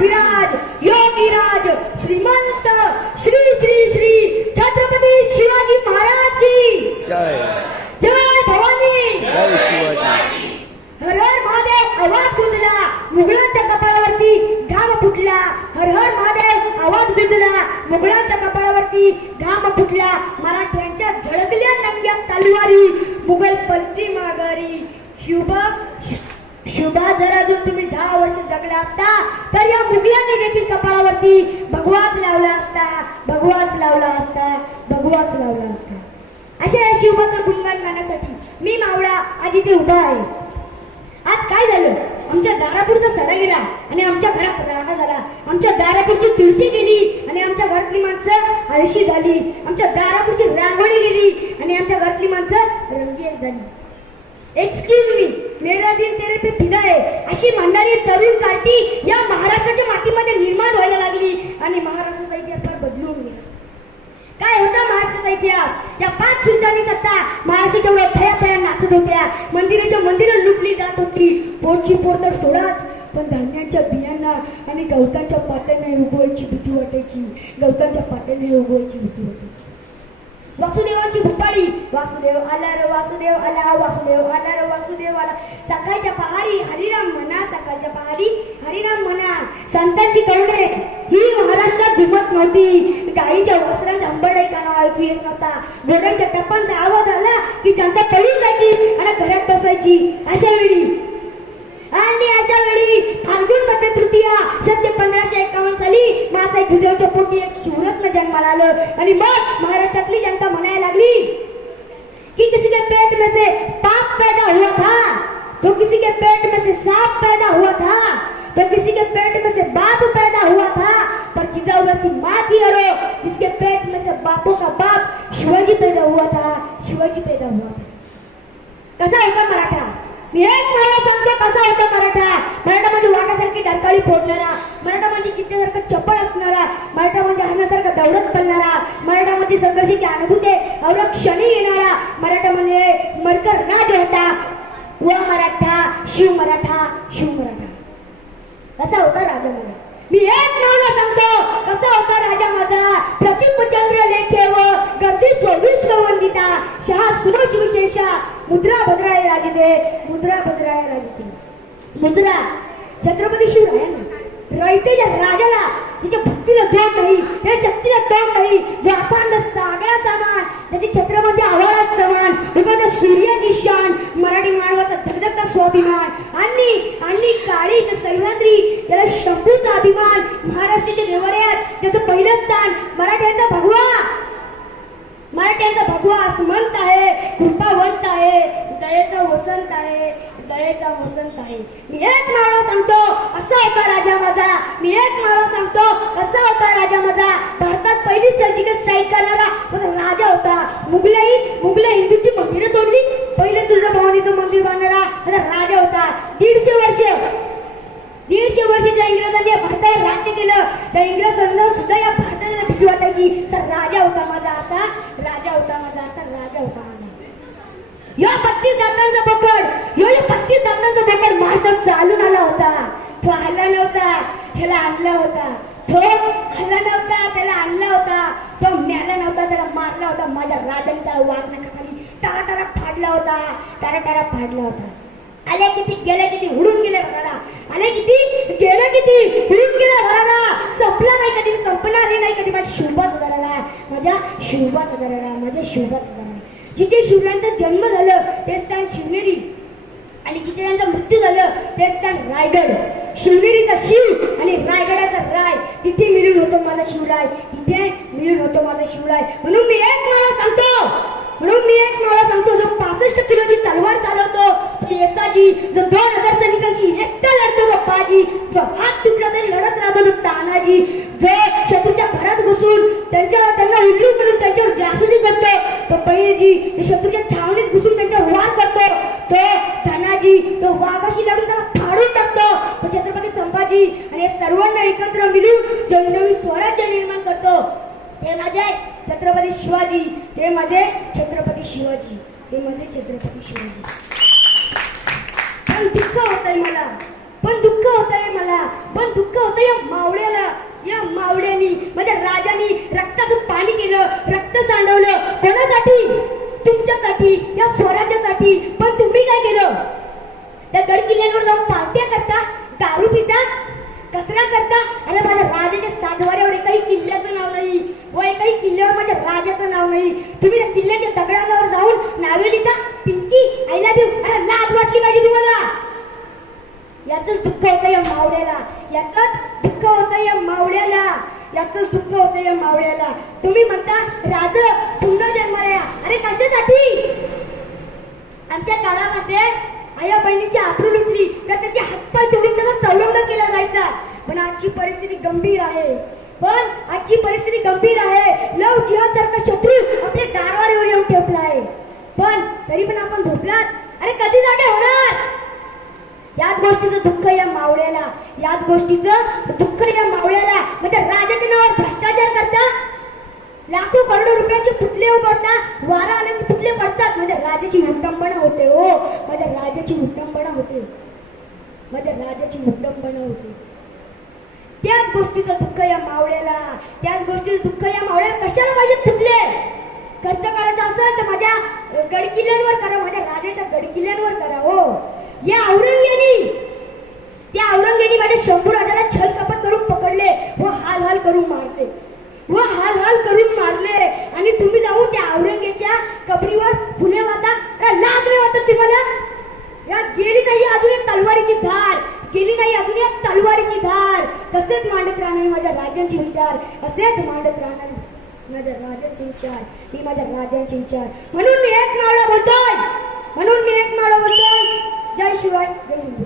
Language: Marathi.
राजाधिराज योगीराज श्रीमंत श्री श्री श्री छत्रपती शिवाजी महाराज की जय जय भवानी जय शिवाजी. हर हर महादेव आवाज गुंजला मुघलांच्या कपाळावरती घाम फुटला. हर हर महादेव आवाज गुंजला मुघलांच्या कपाळावरती घाम फुटला. मराठ्यांच्या झळकल्या नंग्या तलवारी मुघल पलटी माघारी. शुभा जरा जर तुम्ही 10 वर्ष जगला असता तर या मुघलांनी देखील कपाळावरती भगवाच लावला असता, भगवाच लावला असता, भगवाच लावला असता. अशा या शिवबाचं गुणगान गाण्यासाठी मी मावळा आज इथे उभा आहे. आज काय झालं, आमच्या दारापूरचा सडा गेला आणि आमच्या घरात राडा झाला. आमच्या दारापूरची तुळशी गेली आणि आमच्या घरातली माणसं आळशी झाली. आमच्या दारापूरची रांगोळी गेली आणि आमच्या घरातली माणसं रंगीत झाली. एक्सक्यूज मी, मेरा दिल तेरे पे फिदा है अशी म्हणणारी तरुण पार्टी या महाराष्ट्राच्या मातीमध्ये निर्माण व्हायला लागली आणि महाराष्ट्राचा इतिहास फार बदलून गेला. काय होता महाराष्ट्राचा इतिहास? या 5 सुलतानी सत्ता महाराष्ट्राच्या एवढ्या थया थया नाचत होत्या. मंदिराच्या मंदिरं लुटली जात होती. पोटची पोर तर सोडाच, पण धान्यांच्या बियांना आणि गवतांच्या पात्यांना उगवायची भीती वाटायची. गवतांच्या पात्यांना उगवायची भीती वाटायची. वासुदेवांची भुपाळी, वासुदेव आला रे वासुदेव आला, वासुदेव आला रे वासुदेव आला. सकाळच्या पहाडी हरिराम म्हणा, सकाळच्या पहाडी हरिराम म्हणा. संतांची कवडे ही महाराष्ट्रात घुमत नव्हती. गाईच्या वस्त्रांचा अंबरडाई कानावर ऐकू येत नव्हता. घोड्यांच्या टप्पांचा आवाज आला की जनता पळून जायची आणि घरात बसायची. अशा वेळी फाल्गुन मध्य तृतीया सन 1551 साली मासाई भुजवच्या पोटी एक शिवरत्न जन्माला आलं आणि मग महाराष्ट्रातली जनता म्हणायला लागली कि किसी के पेट में से पाप पैदा हुआ था, तो किसी के पेट में से सांप पैदा हुआ था, तो किसी के पेट में से बाप पैदा हुआ था, पर जिजाऊ ऐसी माँ थी अरो जिसके पेट में से बापों का बाप शिवाजी पैदा हुआ था, शिवाजी पैदा हुआ था. कसा होता मराठा? मी एक मला सांगतो कसा होता मराठा. मराठा म्हणजे वाघासारखी डरकाळी फोडणारा, मराठा म्हणजे चित्त्यासारखं चपळ असणारा, मराठा म्हणजे हरणासारखा दौडत पडणारा, मराठा म्हणजे संघर्षाची अनुभूती अवघ्या क्षणी येणारा, मराठा म्हणजे मरकर राज होता. व मराठा शिव मराठा, शिव मराठा. कसा होता राजा माझा? मी एक नाव सांगतो कसा होता राजा माझा. प्रतिपचंद्र लेखे व गर्दी 24 वंदिता शहा सुनो शिवशेषा मुद्रा भद्राय राजदे, मुद्रा भद्राय राजदे. मुद्रा छत्रपती शिवरायांना रयतेच्या राजाला तिच्या भक्तीला तोड नाही, त्या शक्तीला तोड नाही. जे अपांड सागरा समान, त्याची छत्रपती आवाळा समान, उगवत्या सूर्याची शान, मराठी मानवाचा धगधगता स्वाभिमान आणि काळी सह्याद्री त्याला शंभूचा अभिमान. महाराष्ट्राच्या देवऱ्यात त्याचं पहिलं स्थान. मराठ्यांचा भगवा, मराठ्यांचा भगवा आसमंत आहे, कृपावंत आहे, दयेचा वसंत आहे, दयेचा वसंत आहे. मी एक माळा सांगतो असा होता राजा माझा. मी एक माळा सांगतो कसा होता राजा माझा. भारतात पहिली सर्जिकल स्ट्राईक करणारा राजा होता. मुघल हिंदूची मंदिरं तोडली, पहिले तुळजाभवानीचं मंदिर बांधणारा राजा होता. 150 वर्ष ज्या इंग्रजांनी भारतावर राज्य केलं त्या इंग्रजांना सुद्धा या भारताला भीती वाटायची. तर राजा होता माझा असा, राजा होता माझा असा, राजा होता माझा. या 32 दातांचा बोकड, या 32 दातांचा बोकड महाराष्ट्रात चालून आला होता. तो हल्ला नव्हता, त्याला आणला होता. तो हल्ला नव्हता, त्याला आणला होता. तो मेला नव्हता, त्याला मारला होता. माझ्या राजाने त्याला वाघ नाकाखाली टारा फाडला होता, टारा फाडला होता. आले किती गेले किती उडून गेले भराला, आले किती गेले किती उडून गेले भराला. संपला नाही कधी, संपणार नाही कधी. माझ्या शिवबाच धराला, माझ्या शिवबाच धराला, माझ्या शिवबाच धराला. जिथे शिवरायांचा जन्म झालं ते स्थान शिवनेरी आणि जिथे त्यांचा मृत्यू झालं ते स्थान रायगड. शिवनेरीचा शिव आणि रायगडाचा राय, तिथे मिळून होतो माझा शिवराय, तिथे मिळून होतो माझा शिवराय. म्हणून मी एक माळा सांगतो, जो 65 किलोची तलवार चालवतो तो येसाजी, जो 2000 सैनिकांची एकटा लढतो तो बाजी, जो हात तुटला तरी लढत राहतो तो तानाजी, जो शत्रूच्या घरात घुसून त्यांना उल्लू करून त्यांच्यावर जासूसी करतो तो पहिलेजी, जो शत्रूच्या छावणीत घुसून त्यांच्यावर वार करतो तो धनाजी, जो वाघाशी लढून त्याला फाडून टाकतो तो छत्रपती संभाजी. आणि सर्वांना एकत्र मिळून जो नवीन स्वराज्य निर्माण करतो ते माझे छत्रपती शिवाजी, ते माझे छत्रपती शिवाजी, ते माझे छत्रपती शिवाजी. पण दुःख होतंय मला, पण दुःख होतंय मला, पण दुःख होतंय या मावळ्याला. या मावळ्यानी माझ्या राजानी रक्ताचं पाणी केलं, रक्त सांडवलं. कोणासाठी? तुमच्यासाठी, या स्वराज्यासाठी. पण तुम्ही काय केलं? त्या गड किल्ल्यांवर जाऊन पार्ट्या करता, दारू पिता, कचरा करता. अरे माझ्या राजाच्या सातवाऱ्यावर एकाही किल्ल्याचं नाव नाही, व एकाही किल्ल्यावर माझ्या राजाचं नाव नाही. तुम्ही त्या किल्ल्याच्या दगडांवर जाऊन नावे लिहिता, पिंकी आय लव्ह यू. अरे लाज वाटली पाहिजे तुम्हाला. याचंच दुःख होतं या मावळ्याला, याचंच दुःख होतं या मावळ्याला, याचंच दुःख होतं या मावळ्याला. तुम्ही म्हणता राज पुन्हा जन्माला या. अरे कशासाठी? आमच्या काळामध्ये आया बहिणीची आबरू लुटली तर त्याचे हातपाय तोडून त्याचा चौरंग केला जायचा. पण आजची परिस्थिती गंभीर आहे, पण आजची परिस्थिती गंभीर आहे. लव जिहाद सारखा शत्रू आपल्या दारावर येऊन ठेपला आहे. पण तरी पण आपण झोपलात. अरे कधी जागे होणार? याच गोष्टीचं दुःख या मावळ्याला, याच गोष्टीचं दुःख या मावळ्याला. म्हणजे राजाच्या नावावर भ्रष्टाचार करता, लाखो करोडो रुपयाचे पुतळे उभारता, वारा आल्याचे पुतळे पडतात. माझ्या राजाची विडंबना होते हो, माझ्या राजाची विडंबना होते, माझ्या राजाची विडंबना होते. त्याच गोष्टीचं दुःख या मावळ्याला, त्याच गोष्टीचं दुःख या मावळ्याला. कशाला पाहिजे पुतळे? खर्च करायचा असेल तर माझ्या गडकिल्ल्यांवर करा, माझ्या राजाच्या गडकिल्ल्यांवर करा. हो, या औरंगजेबानी, त्या औरंगजेबानी माझ्या शंभू राजाला छल कपट करून पकडले व हाल हाल करून मारले, व हाल हाल करून मारले. आणि तुम्ही जाऊन त्या औरंगजेबाच्या कबरीवर फुले वाहता. लाज नाही वाटत तुम्हाला? या गेली नाही अजून एक तलवारीची धार, गेली नाही अजून एक तलवारीची धार. तसेच मांडत राहणार माझ्या राजांचे विचार, असेच मांडत राहणार माझ्या राजांचे विचार, मी माझ्या राजांचे विचार. म्हणून मी एक मावळा बोलतोय, म्हणून मी एक मावळा बोलतोय. जय शिवाय, जय हिंद.